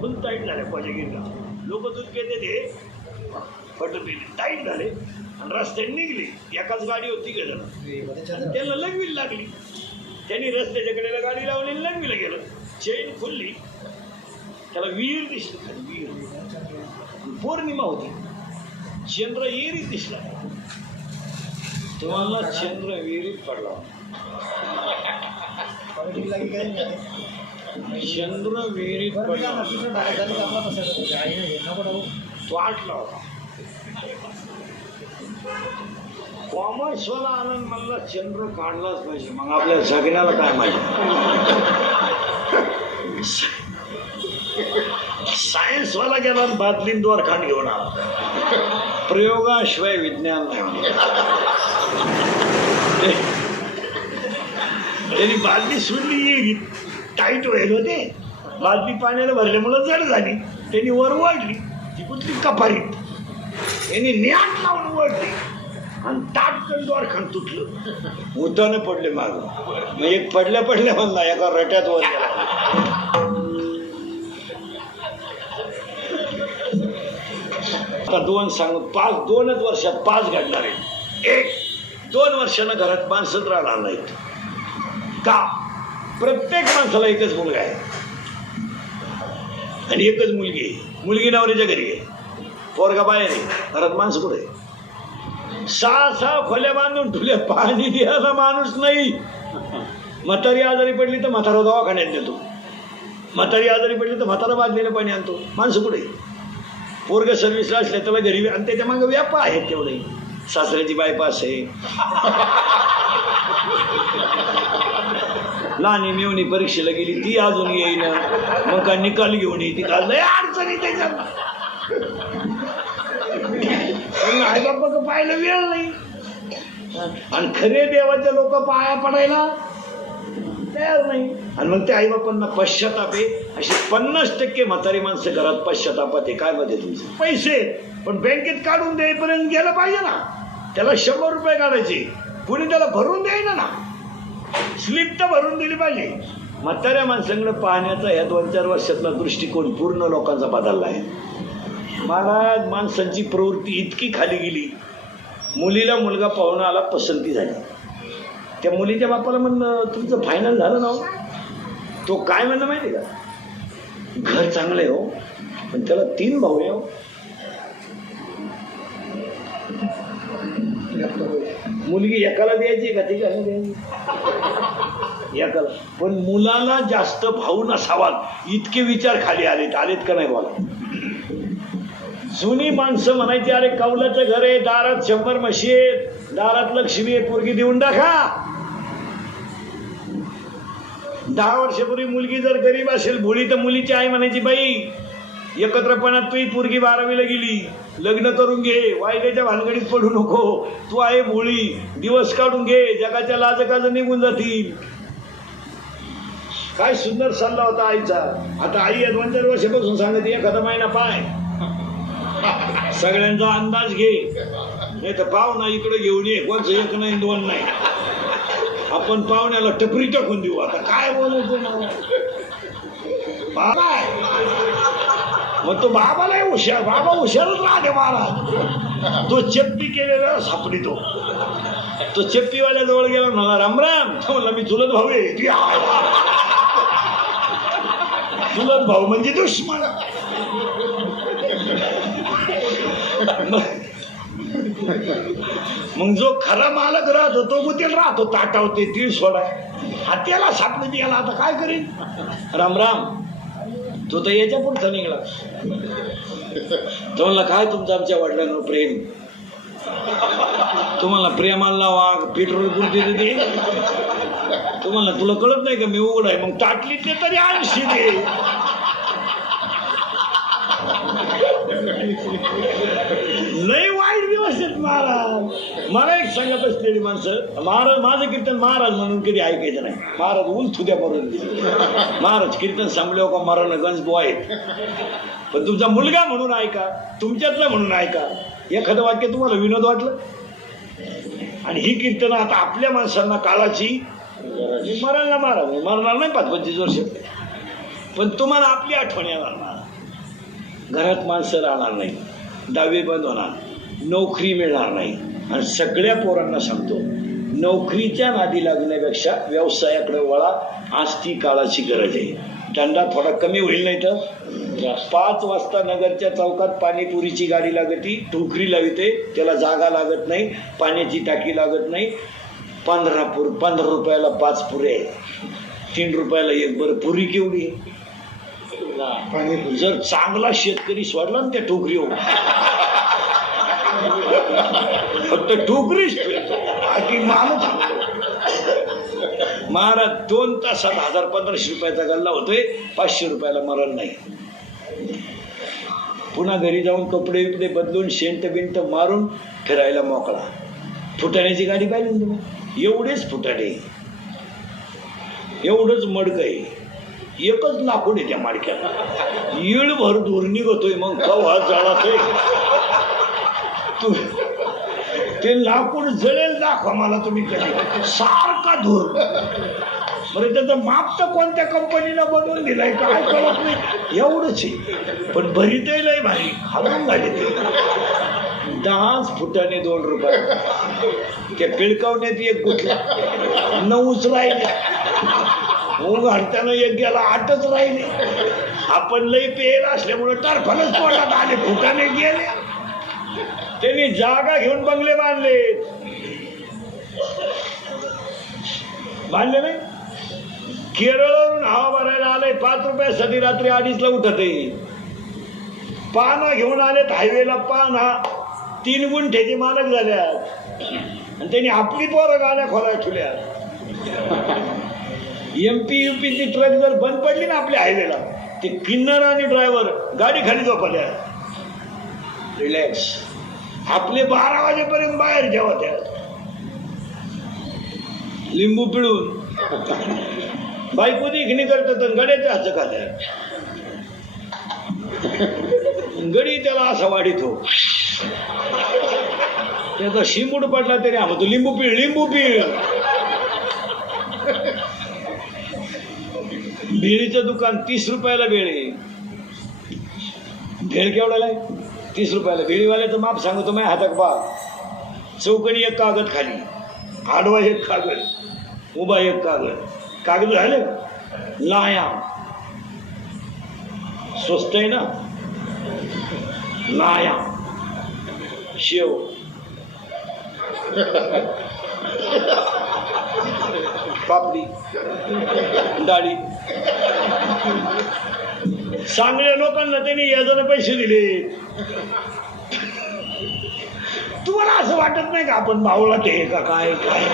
फुल tight झाल्या कोजागिरीला. लोक दूध घेते ते पटपीले टाईट झाले आणि रस्त्याने निघली. एकाच गाडी होती का जण, त्यांना लंगवीला लागली. त्यांनी रस्त्याच्या कडेला गाडी लावली, लंगवीला गेलं. चेन खुलली, त्याला विहीर दिसली खाली, विहीर. पौर्णिमा होती, चंद्र विहिरीत दिसला. तुम्हाला चंद्र विहिरीत पडला. चंद्र विहिरीत पडला, तो आटला होता. कॉमर्सवाला आनंद म्हणला चंद्र काढलाच पाहिजे. मग आपल्या जगण्याला काय माहिती. सायन्सवाला गेला बादलीन द्वारखांड घेऊन आला. प्रयोगाशिवाय विज्ञान नाही. त्यांनी बादली सोडली, टाईट व्हायला होते. बादली पाण्याला भरल्यामुळं जड झाली. त्यांनी वर ओढली, ती कुठली कपारीत. त्यांनी न्याट लावून ओढली आणि ताटकन द्वारखांड तुटलं. उताने पडले माग. मग एक पडल्या पडल्या म्हणला, एका रट्यात वर गेला. आता दोन सांगू, 2च वर्षात 5 घडणार आहेत. 1-2 वर्षानं घरात माणसंच राहणार नाहीत. का? प्रत्येक माणसाला एकच मुलगा आहे आणि एकच मुलगी आहे. मुलगी नवऱ्याच्या घरी आहे, पोरगा बाहेर आहे. घरात माणसं कुठे? 6 खोल्या बांधून ठुल्या, पाणी द्यायला माणूस नाही. म्हातारी आजारी पडली तर म्हातारा दवाखान्यात नेतो. म्हातारी आजारी पडली तर म्हातारा बादलीनं पाणी आणतो. माणसं कुठे? पोरग सर्व्हिसला असल्या त्याला घरी, आणि त्याच्या मागे व्यापा आहेत तेवढे. सासऱ्याची बायपास आहे, लहानी मेवणी परीक्षेला गेली ती अजून येईना, मग का निकाल घेऊन येते का, लय अडचणी त्याच्यात. आई बाप्पा पाहायला वेळ नाही. आणि खरे देवाचे लोक पाया पडायला तयार नाही. आणि मग त्या आईबापांना पश्चाताप आहे. अशी 50% म्हातारी माणसं घरात पश्चातापात आहे. काय मध्ये तुमचे पैसे पण बँकेत काढून द्यायपर्यंत गेलं पाहिजे ना. त्याला 100 रुपये काढायचे, कुणी त्याला भरून द्यायना ना. स्लिप तर भरून दिली पाहिजे. म्हाताऱ्या माणसांकडे पाहण्याचा या 2-4 वर्षातला दृष्टिकोन पूर्ण लोकांचा बदलला आहे. महाराज, माणसांची प्रवृत्ती इतकी खाली गेली. मुलीला मुलगा पाहुणा आला, पसंती झाली. त्या मुलीच्या बापाला म्हणलं तुमचं फायनल झालं ना हो. तो काय म्हणणं माहिती का, घर चांगलं आहे हो, पण त्याला 3 भाऊ आहे हो. मुलगी एकाला द्यायची का तिघाला द्यायची? एकाला. पण मुलाला जास्त भाऊ नसावात इतके विचार खाली आलेत का नाही बोला. जुनी माणसं म्हणायची अरे कौलाचं घर आहे, दारात 100 म्हशी आहेत, दारात लक्ष्मी आहे, पोरगी देऊन टाका. 10 वर्षापूर्वी मुलगी जर गरीब असेल, भोळी, तर मुलीची आई म्हणायची बाई एकत्रपणात तुही पोरगी 12वीला गेली, लग्न करून घे, वायद्याच्या भानगडीत पडू नको, तू आहे भोळी, दिवस काढून घे, जगाच्या लाजकाज निघून जातील. काय सुंदर सल्ला होता आईचा. आता आई 2-4 वर्षापासून सांगते एखादा महिना पाय, सगळ्यांचा अंदाज घे, नाही तर पाहुणा इकडे घेऊन ये. कोणचं 1 नाही 2 नाही. आपण पाहुण्याला टपरी टाकून देऊ. आता काय बोलायचं बाबा. मग तो बाबाला हुशार, बाबा हुशारच राहते महाराज. तो चप्पी केलेला सापडितो. तो चप्पीवाल्या जवळ गेला, मला रामराम. म्हणला मी चुलत भाऊ आहे. चुलत भाऊ म्हणजे दुश्मन. मग जो खरा मालक राहतो तो गुतेल राहतो, ताटावते तीळ सोडा. हात्याला सापडे गेला, आता काय करीन. रामराम. तो तर याच्या पुढचा निघाला. तो म्हणला काय तुमचं आमच्या वडिलांवर प्रेम, तुम्हाला प्रेमाला वाघ पेट्रोल पुरते ते. तुम्हाला तुला कळत नाही का मी उघड आहे. मग ताटली ते तरी 80 दे. लय वाईट दिवस आहेत महाराज. मला एक सांगत असलेली माणसं, महाराज माझं कीर्तन महाराज म्हणून कधी ऐकायचं नाही. महाराज उलथुद्या मरून दिली. महाराज कीर्तन सांगल्यावर का मरण गंजबो आहेत, पण तुमचा मुलगा म्हणून ऐका, तुमच्यातला म्हणून ऐका. एखादं वाक्य तुम्हाला विनोद वाटलं. आणि ही कीर्तन आता आपल्या माणसांना काळाची मरणला महाराज मरणार नाही 5-25 वर्ष. पण तुम्हाला आपली आठवण येणार ना. घरात माणसं राहणार नाही, दहावी बंद होणार, नोकरी मिळणार नाही. आणि सगळ्या पोरांना सांगतो, नोकरीच्या नादी लागण्यापेक्षा व्यवसायाकडे वळा. आज ती काळाची गरज आहे. धंदा थोडा कमी होईल नाही तर 5 वाजता नगरच्या चौकात पाणीपुरीची गाडी लागती, टोकरी लावते, त्याला जागा लागत नाही, पाण्याची टाकी लागत नाही. 15 रुपयाला 5 पुरे, 3 रुपयाला 1. बरं पुरी केवढी? जर चांगला शेतकरी सोडला ना त्या टोकरीवर, फक्त टोकरीच माणूस महाराज 2 तासात 1000-1500 रुपयाचा गल्ला होतोय, 500 रुपयाला मरण नाही. पुन्हा घरी जाऊन कपडे बिपडे बदलून शेंट बिंट मारून फिरायला मोकळा. फुटाण्याची गाडी पाहिली ना तुम्ही? एवढेच फुटाणे, एवढंच मडक आहे, एकच लाकूड आहे त्या माडक्याला, येळभर धूर निघतोय. मग कवा जळतोय ते लाकूड जळेल दाखवा मला तुम्ही कधी. सारखा धूर. बरं त्याचं माप तर कोणत्या कंपनीला बनवून दिलाय काय कळत नाही. एवढंच आहे, पण भरीतही लय भारी हलवून झाले ते. 10 फुटाने 2 रुपये. त्या पिळकावण्यात 1 गुटला, 9च राहिले. ऊग हडताना 1 गेला, 8च राहिले. आपण लय पेर असल्यामुळे टरफलच तोंडात आले, फुटाने गेले. त्यांनी जागा घेऊन बंगले बांधले नाही. केरळवरून हवा भरायला आले, 5 रुपयासाठी रात्री 2:30ला उठत आहे. पानं घेऊन आलेत हायवेला. पाना 3 गुंठ्याचे मालक झाल्यात आणि त्यांनी आपली पोरं गाड्या खोलाय ठेवल्या. MP UPची ट्रक जर बंद पडली ना आपल्या हायवेला, ते किन्नर आणि ड्रायव्हर गाडी खाली झोपल्या. रिलॅक्स. आपले 12 वाजेपर्यंत बाहेर जेव्हा त्या लिंबू पिळून बायको देखणी करतात, गड्याच्या हात खाल्या. गडी त्याला असा वाढीतो, त्याचा शिंबूड पडला तरी म्हणतो लिंबू पिळ, लिंबू पिळ. भेळीचं दुकान 30 रुपयाला भेळ आहे. भेळ केवढ्याला आहे? 30 रुपयाला. भेळीवाल्याचं माप सांगतो माझ्या हातात पा. चौकणी 1 कागद खाली, आडवा 1 कागद, उभा 1 कागद. कागद झाले लाया. स्वस्त आहे ना. लाया, शेव, पापडी, डाळी. चांगल्या लोकांना त्यांनी याजाने पैसे दिले. तुम्हाला असं वाटत नाही का आपण भावला ते का काय काय?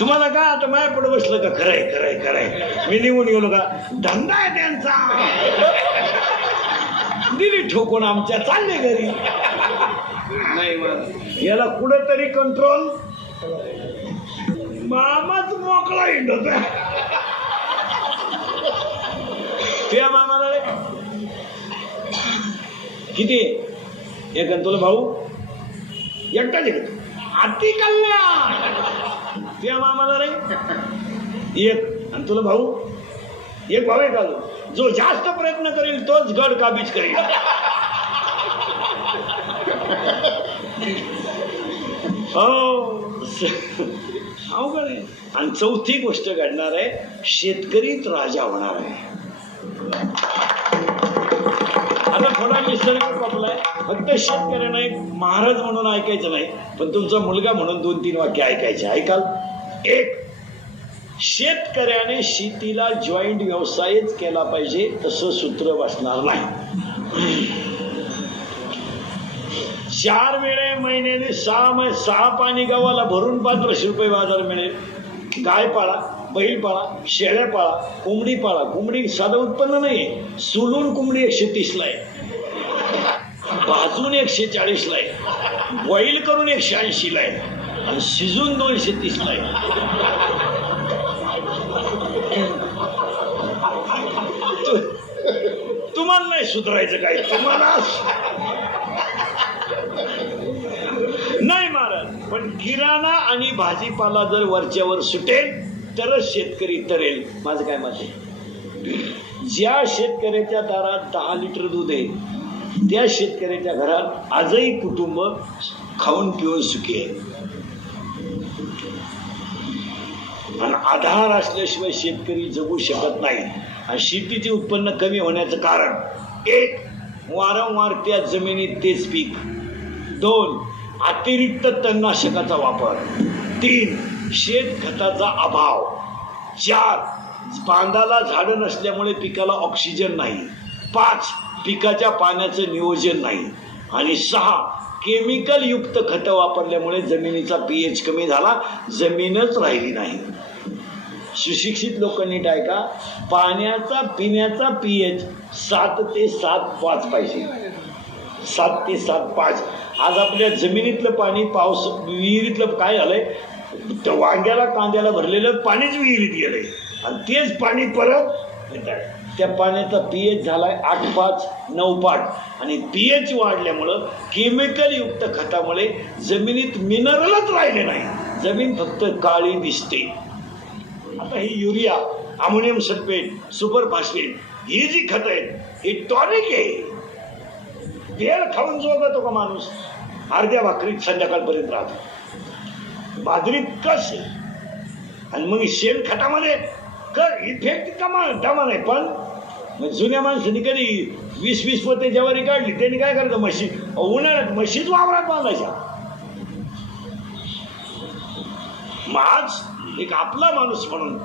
तुम्हाला काय आता माया पुढे बसलं का? खरंय खरंय खरंय. मी निघून गेलो का? धंदा आहे त्यांचा. दिली ठोकून आमच्या, चालले घरी. नाही मग याला कुठेतरी कंट्रोल. मामाच मोकळा हिंडत त्या मामाला रे किती एक. तुला भाऊ एकटाच एक. अति कल्याण. त्या मामाला रे 1. आणि तुला भाऊ 1 भाऊ आहे का? जो जास्त प्रयत्न करेल तोच गड काबीज करेल. हो अवघड आहे. आणि 4थी गोष्ट घडणार आहे, शेतकरीच राजा होणार आहे. आता थोडा निसर्ग आपलाय. फक्त शेतकऱ्यांना एक महाराज म्हणून ऐकायचं नाही, पण तुमचा मुलगा म्हणून 2-3 वाक्य ऐकायचे. ऐकाल? 1. शेतकऱ्याने शेतीला जॉईंट व्यवसायच केला पाहिजे तसं सूत्र बसणार नाही. 4 वेळे महिन्याने 6 पाणी गावाला भरून 500 रुपये बाजार मिळेल. गाय पाळा, बैल पाळा, शेळ्या पाळा, कोंबडी पाळा. कोंबडी साधं उत्पन्न नाहीये. सोलून कोंबडी 130ला आहे, भाजून 140ला आहे, बॉईल करून 180ला आहे आणि शिजून 230ला आहे. तुम्हाला नाही सुधारायचं काय? तुम्हाला नाही महाराज. पण किराणा आणि भाजीपाला जर वरच्यावर सुटेल तरच शेतकरी तरेल. माझं काय मत आहे? ज्या शेतकऱ्याच्या दारात 10 लिटर दूध आहे त्या शेतकऱ्याच्या घरात आजही कुटुंब खाऊन पिऊन सुखी आहे. आणि आधार असल्याशिवाय शेतकरी जगू शकत नाही. आणि शेतीचे उत्पन्न कमी होण्याचं कारण 1. वारंवार त्या जमिनीत तेच पीक. 2. अतिरिक्त तणनाशकाचा वापर. 3. शेणखताचा अभाव. 4. बांधाला झाडं नसल्यामुळे पिकाला ऑक्सिजन नाही. 5. पिकाच्या पाण्याचं नियोजन नाही. आणि 6. केमिकल युक्त खतं वापरल्यामुळे जमिनीचा pH कमी झाला, जमीनच राहिली नाही. सुशिक्षित लोकांनी ऐका, पाण्याचा पिण्याचा pH 7 ते 7.5 पाहिजे. 7 ते 7.5. आज आपल्या जमिनीतलं पाणी पाऊस विहिरीतलं काय झालंय, वांग्याला कांद्याला भरलेलं पाणीच विहिरीत गेलंय आणि तेच पाणी परत येत आहे. त्या पाण्याचा pH झालाय 8.5 9.5 आणि pH वाढल्यामुळं केमिकल युक्त खतामुळे जमिनीत मिनरलच राहिले नाही. जमीन फक्त काळी दिसते. आता ही urea, ammonium sulphate, super phosphate ही जी खत आहेत ही टॉनिक आहे. बेल खाऊन जोगतो का माणूस? अर्ध्या भाकरीत संध्याकाळपर्यंत राहतो. बाजरीत कस आहे आणि मग शेणखतामध्ये इफेक्ट दमा नाही. पण जुन्या माणसांनी कधी 20-20 पोते ज्वारी काढली, त्यांनी काय करायचं, म्हशी उन्हाळ्यात म्हशीच वावरात बांधायच्या. आज एक आपला माणूस म्हणून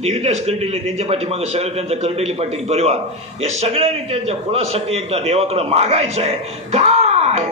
देवीदास कर्डिले, त्यांच्या पाठीमागे सगळं त्यांचा कर्डिले पाटील परिवार, या सगळ्यांनी त्यांच्या कुळासाठी एकदा देवाकडे मागायचं आहे. काय